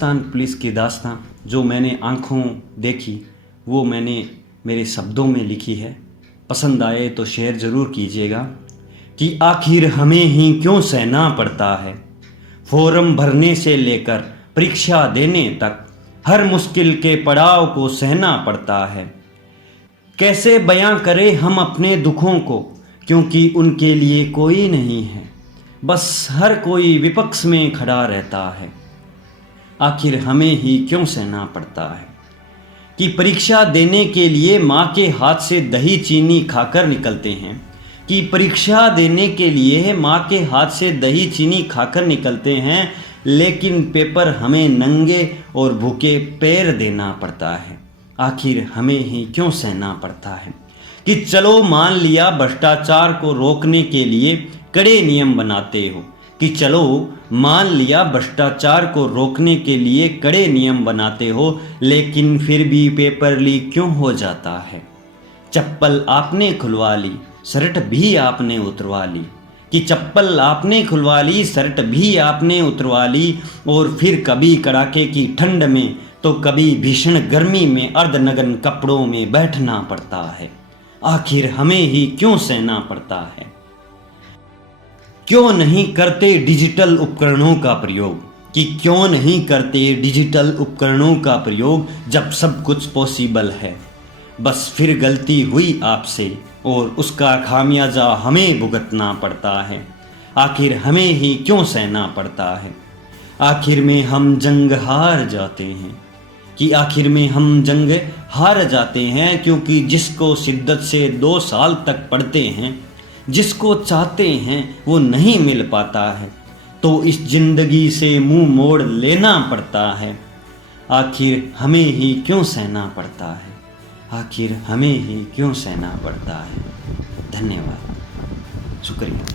Pakistan police की दास्तां जो मैंने आँखों देखी वो मैंने मेरे शब्दों में लिखी है। पसंद आए तो शेयर ज़रूर कीजिएगा। कि आखिर हमें ही क्यों सहना पड़ता है, फॉर्म भरने से लेकर परीक्षा देने तक हर मुश्किल के पड़ाव को सहना पड़ता है। कैसे बयां करें हम अपने दुखों को, क्योंकि उनके लिए कोई नहीं है, बस हर कोई विपक्ष में खड़ा रहता है। आखिर हमें ही क्यों सहना पड़ता है कि परीक्षा देने के लिए माँ के हाथ से दही चीनी खाकर निकलते हैं, कि परीक्षा देने के लिए माँ के हाथ से दही चीनी खाकर निकलते हैं, लेकिन पेपर हमें नंगे और भूखे पैर देना पड़ता है। आखिर हमें ही क्यों सहना पड़ता है कि चलो मान लिया भ्रष्टाचार को रोकने के लिए कड़े नियम बनाते हो, कि चलो मान लिया भ्रष्टाचार को रोकने के लिए कड़े नियम बनाते हो, लेकिन फिर भी पेपर लीक क्यों हो जाता है। चप्पल आपने खुलवा ली, शर्ट भी आपने उतरवा ली, कि चप्पल आपने खुलवा ली, शर्ट भी आपने उतरवा ली, और फिर कभी कड़ाके की ठंड में तो कभी भीषण गर्मी में अर्धनग्न कपड़ों में बैठना पड़ता है। आखिर हमें ही क्यों सहना पड़ता है। क्यों नहीं करते डिजिटल उपकरणों का प्रयोग, कि क्यों नहीं करते डिजिटल उपकरणों का प्रयोग जब सब कुछ पॉसिबल है। बस फिर गलती हुई आपसे और उसका खामियाजा हमें भुगतना पड़ता है। आखिर हमें ही क्यों सहना पड़ता है। आखिर में हम जंग हार जाते हैं, कि आखिर में हम जंग हार जाते हैं, क्योंकि जिसको शिद्दत से 2 साल तक पढ़ते हैं, जिसको चाहते हैं वो नहीं मिल पाता है, तो इस जिंदगी से मुंह मोड़ लेना पड़ता है। आखिर हमें ही क्यों सहना पड़ता है। आखिर हमें ही क्यों सहना पड़ता है। धन्यवाद, शुक्रिया।